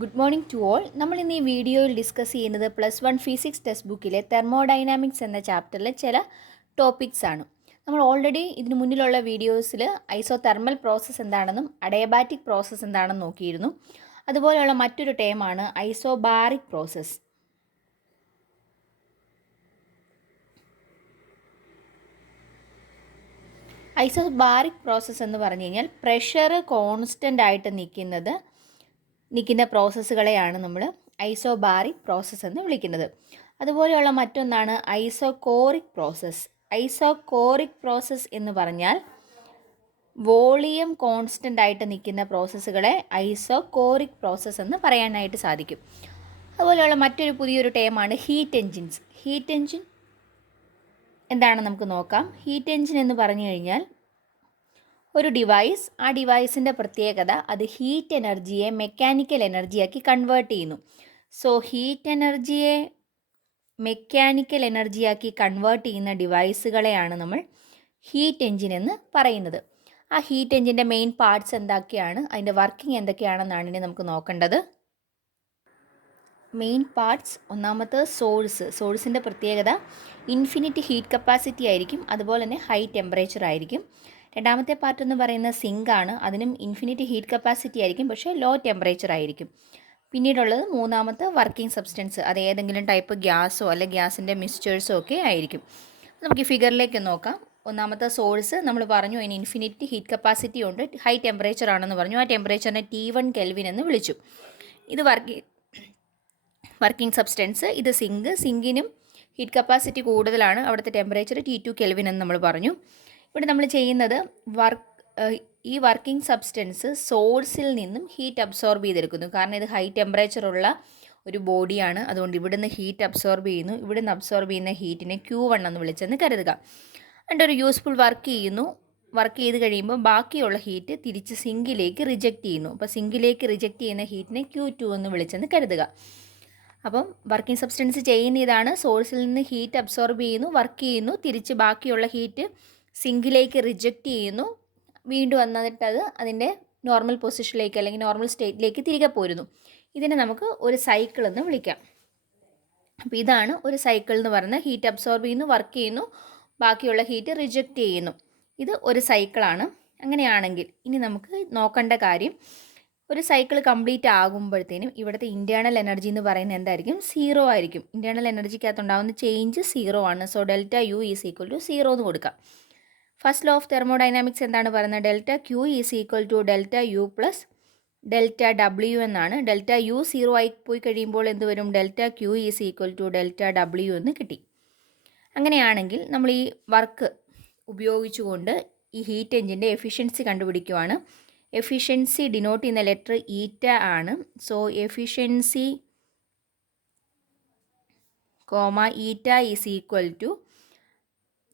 Good morning to all. നമ്മൾ ഇന്ന് ഈ വീഡിയോയിൽ ഡിസ്കസ് ചെയ്യുന്നത് +1 ഫിസിക്സ് ടെക്സ്റ്റ് ബുക്കിലെ തെർമോഡൈനാമിക്സ് എന്ന ചാപ്റ്ററിലെ ചില ടോപ്പിക്സ് ആണ്. നമ്മൾ ഓൾറെഡി ഇതിന് മുന്നിലുള്ള വീഡിയോസിൽ ഐസോതെർമൽ പ്രോസസ്സ് എന്താണെന്നും അഡയബാറ്റിക് പ്രോസസ്സ് എന്താണെന്നും നോക്കിയിരുന്നു. അതുപോലെയുള്ള മറ്റൊരു ടേമാണ് ഐസോബാറിക് പ്രോസസ്സ്. ഐസോബാറിക് പ്രോസസ്സ് എന്ന് പറഞ്ഞു കഴിഞ്ഞാൽ പ്രഷർ കോൺസ്റ്റൻ്റ് ആയിട്ട് നിൽക്കുന്ന പ്രോസസ്സുകളെയാണ് നമ്മൾ ഐസോബാറിക് പ്രോസസ്സ് എന്ന് വിളിക്കുന്നത്. അതുപോലെയുള്ള മറ്റൊന്നാണ് ഐസോകോറിക് പ്രോസസ്സ്. ഐസോകോറിക് പ്രോസസ്സ് എന്ന് പറഞ്ഞാൽ വോളിയം കോൺസ്റ്റൻ്റ് ആയിട്ട് നിൽക്കുന്ന പ്രോസസ്സുകളെ ഐസോകോറിക് പ്രോസസ്സ് എന്ന് പറയാനായിട്ട് സാധിക്കും. അതുപോലെയുള്ള മറ്റൊരു പുതിയൊരു ടേമാണ് ഹീറ്റ് എൻജിൻസ്. ഹീറ്റ് എൻജിൻ എന്താണെന്ന് നമുക്ക് നോക്കാം. ഹീറ്റ് എൻജിൻ എന്ന് പറഞ്ഞു കഴിഞ്ഞാൽ ഒരു ഡിവൈസ്, ആ ഡിവൈസിൻ്റെ പ്രത്യേകത അത് ഹീറ്റ് എനർജിയെ മെക്കാനിക്കൽ എനർജിയാക്കി കൺവേർട്ട് ചെയ്യുന്നു. സോ ഹീറ്റ് എനർജിയെ മെക്കാനിക്കൽ എനർജിയാക്കി കൺവേർട്ട് ചെയ്യുന്ന ഡിവൈസുകളെയാണ് നമ്മൾ ഹീറ്റ് എൻജിൻ എന്ന് പറയുന്നത്. ആ ഹീറ്റ് എൻജിൻ്റെ മെയിൻ പാർട്സ് എന്തൊക്കെയാണ്, അതിൻ്റെ വർക്കിംഗ് എന്തൊക്കെയാണെന്നാണ് ഇനി നമുക്ക് നോക്കേണ്ടത്. മെയിൻ പാർട്സ്, ഒന്നാമത്തെ സോഴ്സിൻ്റെ പ്രത്യേകത ഇൻഫിനിറ്റ് ഹീറ്റ് കപ്പാസിറ്റി ആയിരിക്കും, അതുപോലെ തന്നെ ഹൈ ടെമ്പറേച്ചർ ആയിരിക്കും. രണ്ടാമത്തെ പാർട്ട് എന്ന് പറയുന്നത് സിങ്ക് ആണ്. അതിനും ഇൻഫിനിറ്റ് ഹീറ്റ് കപ്പാസിറ്റി ആയിരിക്കും, പക്ഷേ ലോ ടെമ്പറേച്ചർ ആയിരിക്കും. പിന്നീടുള്ളത് മൂന്നാമത്തെ വർക്കിംഗ് സബ്സ്റ്റൻസ്, അത് ഏതെങ്കിലും ടൈപ്പ് ഗ്യാസോ അല്ലെങ്കിൽ ഗ്യാസിൻ്റെ മിക്സ്ചേഴ്സോ ഒക്കെ ആയിരിക്കും. നമുക്ക് ഈ ഫിഗറിലേക്ക് നോക്കാം. ഒന്നാമത്തെ സോഴ്സ് നമ്മൾ പറഞ്ഞു അതിന് ഇൻഫിനിറ്റ് ഹീറ്റ് കപ്പാസിറ്റി ഉണ്ട്, ഹൈ ടെമ്പറേച്ചർ ആണെന്ന് പറഞ്ഞു. ആ ടെമ്പറേച്ചറിനെ T1 കെൽവിൻ എന്ന് വിളിച്ചു. ഇത് വർക്കിംഗ് സബ്സ്റ്റൻസ്. ഇത് സിങ്കിനും ഹീറ്റ് കപ്പാസിറ്റി കൂടുതലാണ്, അവിടുത്തെ ടെമ്പറേച്ചർ T2 കെൽവിൻ എന്ന് നമ്മൾ പറഞ്ഞു. ഇവിടെ നമ്മൾ ചെയ്യുന്നത് ഈ വർക്കിംഗ് സബ്സ്റ്റൻസ് സോഴ്സിൽ നിന്നും ഹീറ്റ് അബ്സോർബ് ചെയ്തെടുക്കുന്നു. കാരണം ഇത് ഹൈ ടെമ്പറേച്ചറുള്ള ഒരു ബോഡിയാണ്, അതുകൊണ്ട് ഇവിടുന്ന് ഹീറ്റ് അബ്സോർബ് ചെയ്യുന്നു. ഇവിടുന്ന് അബ്സോർബ് ചെയ്യുന്ന ഹീറ്റിനെ Q1 എന്ന് വിളിച്ചെന്ന് കരുതുക. എന്നിട്ട് ഒരു യൂസ്ഫുൾ വർക്ക് ചെയ്ത് കഴിയുമ്പോൾ ബാക്കിയുള്ള ഹീറ്റ് തിരിച്ച് സിങ്കിലേക്ക് റിജക്റ്റ് ചെയ്യുന്നു. അപ്പോൾ സിങ്കിലേക്ക് റിജക്റ്റ് ചെയ്യുന്ന ഹീറ്റിനെ Q2 എന്ന് വിളിച്ചെന്ന് കരുതുക. അപ്പം വർക്കിംഗ് സബ്സ്റ്റൻസ് ചെയ്യുന്ന ഇതാണ്, സോഴ്സിൽ നിന്ന് ഹീറ്റ് അബ്സോർബ് ചെയ്യുന്നു, വർക്ക് ചെയ്യുന്നു, തിരിച്ച് ബാക്കിയുള്ള ഹീറ്റ് സിങ്കിലേക്ക് റിജക്റ്റ് ചെയ്യുന്നു, വീണ്ടും വന്നിട്ടത് അതിൻ്റെ നോർമൽ പൊസിഷനിലേക്ക് അല്ലെങ്കിൽ നോർമൽ സ്റ്റേറ്റിലേക്ക് തിരികെ പോരുന്നു. ഇതിനെ നമുക്ക് ഒരു സൈക്കിൾ എന്ന് വിളിക്കാം. അപ്പോൾ ഇതാണ് ഒരു സൈക്കിൾ എന്ന് പറയുന്നത്. ഹീറ്റ് അബ്സോർബ് ചെയ്യുന്നു, വർക്ക് ചെയ്യുന്നു, ബാക്കിയുള്ള ഹീറ്റ് റിജക്റ്റ് ചെയ്യുന്നു. ഇത് ഒരു സൈക്കിളാണ്. അങ്ങനെയാണെങ്കിൽ ഇനി നമുക്ക് നോക്കേണ്ട കാര്യം, ഒരു സൈക്കിൾ കംപ്ലീറ്റ് ആകുമ്പോഴത്തേനും ഇവിടുത്തെ ഇൻറ്റേർണൽ എനർജി എന്ന് പറയുന്നത് എന്തായിരിക്കും? 0 ആയിരിക്കും. ഇൻറ്റേർണൽ എനർജിക്കകത്തുണ്ടാകുന്ന ചേഞ്ച് 0 ആണ്. So ΔU is equal to 0 എന്ന് കൊടുക്കാം. ഫസ്റ്റ് ലോ ഓഫ് തെർമോഡൈനാമിക്സ് എന്താണ് പറയുന്നത്? ΔQ is equal to ΔU plus ΔW എന്നാണ്. ΔU 0 ആയി പോയി കഴിയുമ്പോൾ എന്ത് വരും? ΔQ is equal to ΔW എന്ന് കിട്ടി. അങ്ങനെയാണെങ്കിൽ നമ്മൾ ഈ വർക്ക് ഉപയോഗിച്ചുകൊണ്ട് ഈ ഹീറ്റ് എൻജിൻ്റെ എഫിഷ്യൻസി കണ്ടുപിടിക്കുവാണ്. എഫിഷ്യൻസി ഡിനോട്ട് ചെയ്യുന്ന ലെറ്റർ ഈറ്റ ആണ്. So efficiency eta is equal to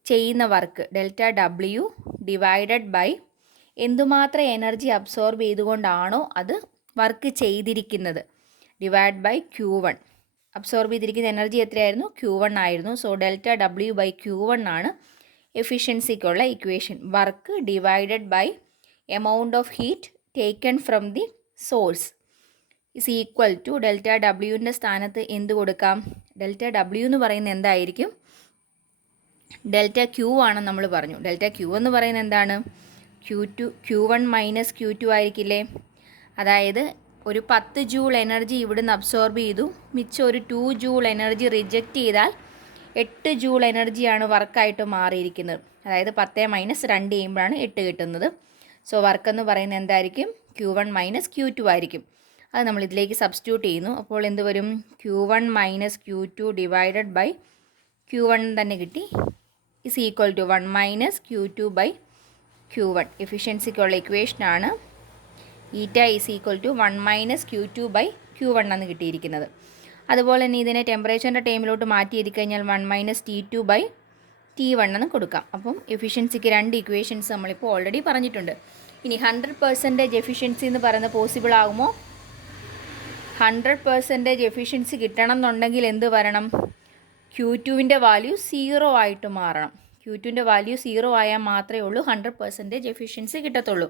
ചെയ്യുന്ന വർക്ക് ΔW ഡിവൈഡഡ് ബൈ എന്തുമാത്രം എനർജി അബ്സോർബ് ചെയ്തുകൊണ്ടാണോ അത് വർക്ക് ചെയ്തിരിക്കുന്നത് ഡിവൈഡ് ബൈ Q1. അബ്സോർബ് ചെയ്തിരിക്കുന്ന എനർജി എത്രയായിരുന്നു? Q1 ആയിരുന്നു. സോ ΔW ബൈ Q1 ആണ് എഫിഷ്യൻസിക്കുള്ള equation. Work divided by amount of heat taken from the source is equal to ΔWൻ്റെ സ്ഥാനത്ത് എന്ത് കൊടുക്കാം? ΔW എന്ന് പറയുന്നത് എന്തായിരിക്കും? ΔQ ആണെന്ന് നമ്മൾ പറഞ്ഞു. ΔQ എന്ന് പറയുന്നത് എന്താണ്? Q1 minus Q2 ആയിരിക്കില്ലേ? അതായത് ഒരു 10 ജൂൾ എനർജി ഇവിടുന്ന് അബ്സോർബ് ചെയ്തു, മിച്ചം ഒരു 2 ജൂൾ എനർജി റിജക്റ്റ് ചെയ്താൽ 8 ജൂൾ എനർജിയാണ് വർക്കായിട്ട് മാറിയിരിക്കുന്നത്. അതായത് 10 മൈനസ് 2 ചെയ്യുമ്പോഴാണ് 8 കിട്ടുന്നത്. സോ വർക്ക് എന്ന് പറയുന്നത് എന്തായിരിക്കും? Q1 മൈനസ് Q2 ആയിരിക്കും. അത് നമ്മൾ ഇതിലേക്ക് സബ്സ്റ്റിറ്റ്യൂട്ട് ചെയ്യുന്നു. അപ്പോൾ എന്ത് വരും? Q1 minus Q2 divided by Q1 തന്നെ കിട്ടി, is equal to 1 minus Q2 by Q1. എഫിഷ്യൻസിക്കുള്ള ഇക്വേഷനാണ് eta is equal to 1 minus Q2 by Q1 എന്ന് കിട്ടിയിരിക്കുന്നത്. അതുപോലെ തന്നെ ഇതിനെ ടെമ്പറേച്ചറിൻ്റെ ടൈമിലോട്ട് മാറ്റിയെടുത്ത് കഴിഞ്ഞാൽ 1 മൈനസ് T2 ബൈ T1 എന്ന് കൊടുക്കാം. അപ്പം എഫിഷ്യൻസിക്ക് 2 ഇക്വേഷൻസ് നമ്മളിപ്പോൾ ഓൾറെഡി പറഞ്ഞിട്ടുണ്ട്. ഇനി 100% എഫിഷ്യൻസി എന്ന് പറയുന്നത് പോസിബിൾ ആകുമോ? 100% എഫിഷ്യൻസി കിട്ടണം എന്നുണ്ടെങ്കിൽ എന്ത് വരണം? Q2വിൻ്റെ വാല്യൂ 0 ആയിട്ട് മാറണം. Q2വിൻ്റെ വാല്യൂ 0 ആയാൽ മാത്രമേ ഉള്ളൂ 100% എഫിഷ്യൻസി കിട്ടത്തുള്ളൂ.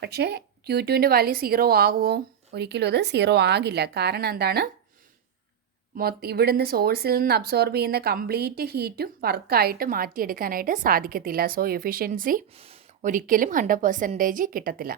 പക്ഷേ Q2വിൻ്റെ വാല്യൂ 0 ആകുമോ? ഒരിക്കലും അത് 0 ആകില്ല. കാരണം എന്താണ്, ഇവിടുന്ന് സോഴ്സിൽ നിന്ന് അബ്സോർബ് ചെയ്യുന്ന കംപ്ലീറ്റ് ഹീറ്റും വർക്കായിട്ട് മാറ്റിയെടുക്കാനായിട്ട് സാധിക്കത്തില്ല. സോ എഫിഷ്യൻസി ഒരിക്കലും 100% കിട്ടത്തില്ല.